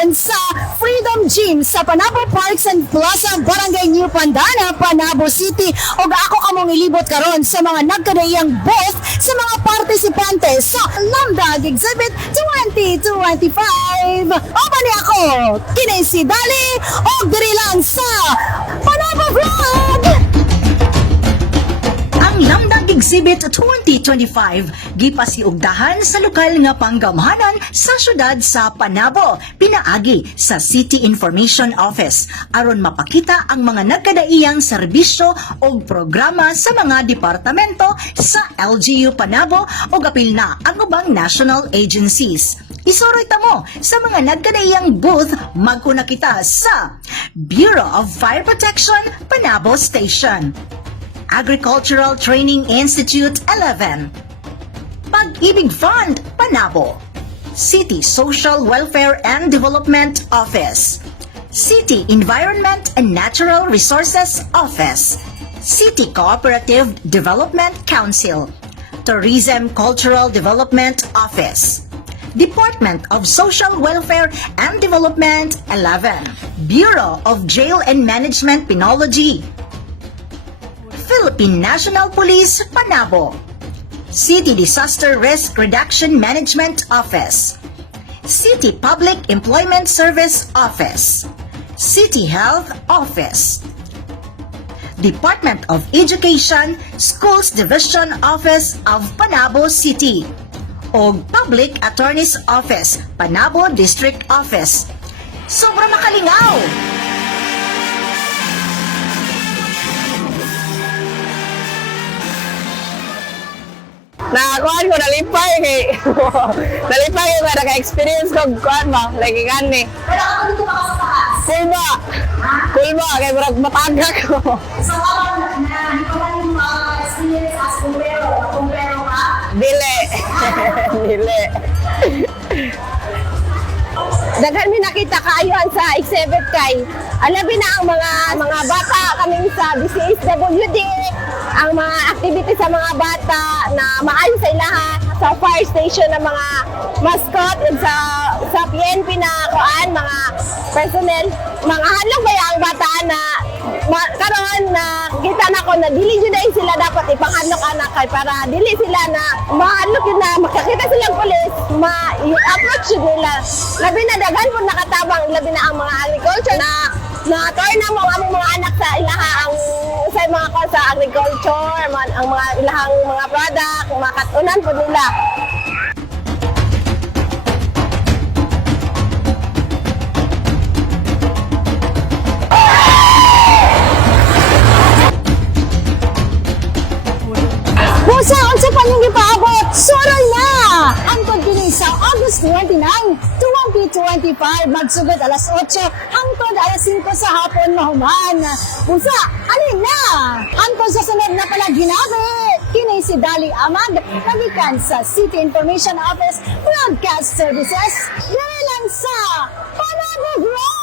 karon sa Freedom Gym sa Panabo Parks and Plaza, Barangay New Pandana, Panabo City. O ako kamong ilibot karon sa mga nagkadayang booth sa mga partisipante sa Lamdag Exhibit 2025. O bani ako, kini si Dali, o diri lang sa Panabo Vlog! Ang Lamdag Exhibit 2025 gipasiugdahan sa lokal nga panggamhanan sa syudad sa Panabo, pinaagi sa City Information Office aron mapakita ang mga nagkadaiyang serbisyo o programa sa mga departamento sa LGU Panabo o apil na ang ubang national agencies. Isuroy tamo sa mga nagkadaiyang booth magkuna kita sa Bureau of Fire Protection Panabo Station, Agricultural Training Institute 11, Pag-ibig Fund Panabo, City Social Welfare and Development Office, City Environment and Natural Resources Office, City Cooperative Development Council, Tourism Cultural Development Office, Department of Social Welfare and Development 11, Bureau of Jail and Management Penology, Philippine National Police, Panabo, City Disaster Risk Reduction Management Office, City Public Employment Service Office, City Health Office, Department of Education, Schools Division Office of Panabo City, o Public Attorney's Office, Panabo District Office. Sobra makalingaw! Nakakuhan ko, nalipay kay nalipay ko, naka-experience ko, kuhan ba, lagi gani. Pero ako dito makasataas. Kulba, kulba, kay marag mataga ko. So, ako na, hindi ko lang yung experience as kumpero. Kumpero ka? Dili, dili. Daghan mi nakita kaayon sa exhibit kay alabi na ang mga bata kaming sa BCSWD, ang mga activity sa mga bata na maayo sa ilaha sa fire station ng mga mascot ug sa PNP na kuan mga personnel, mga hadlok ba ang bata na karon na kita na ko na dili jud ay sila dapat ipanghadlok anak kay para dili sila na mahadlok yun na makakita silang pulis i-approach yun nila. Labi na daghan po nakatabang, labi na ang mga agriculture na turn na mo ang among mga anak sa ilaha ang sa mga ko sa agriculture, ang mga ilahang mga product, makatunan po nila. Pusa, unsa pa niyong ipaabot? Suroy na! Hangtod kini sa August 29, 2025, magsugod alas 8, hangtod alas 5 sa hapon mahuman. Pusa, alin na! Hangtod sa sunod na pala ginabi, kini si Dali Amag, kagikan sa City Information Office Broadcast Services, dahil lang sa Panabo Vlog!